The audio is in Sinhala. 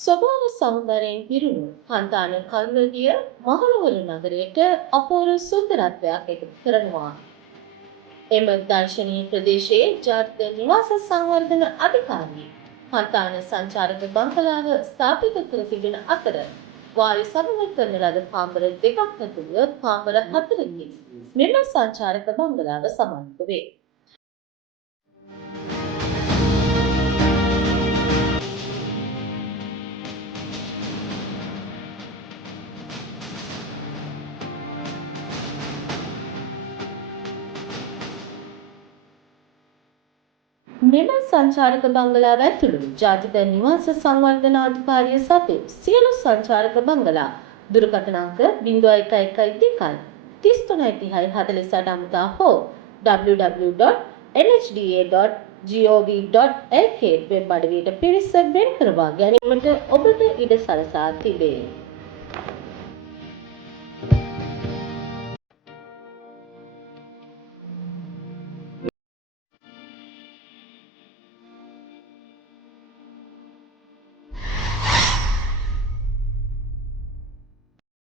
ස්වභාව සෞන්දර්යයෙන් පිරුණු හන්තාන කන්දදිය මහනුවර නගරයට අපූර්ව සුන්දරත්වයක් එකතු කරනවා. එම දර්ශනීය ප්‍රදේශයේ ජාතික නිවාස සංවර්ධන අධිකාරිය හන්තාන සංචාරක බංගලාව ස්ථාපිත කර තිබෙන අතර වාරි සමනය කරන ලද කාමර දෙකක් ඇතුළු කාමර 4කින් මෙම සංචාරක බංගලාව සමන්විත වේ. මෙම සංචාරක බංගලාව ඇතුළු ජාතික නිවාස සංවර්ධන අධිකාරිය සතු සියලු සංචාරක බංගලා දුරකථන අංක 0112 3330 අමුදා හෝ www.nhda.gov.lk වෙබ් අඩවියට පිවිස වෙන් කරවා ගැනීමට ඔබට ඉඩ සලසා තිබේ.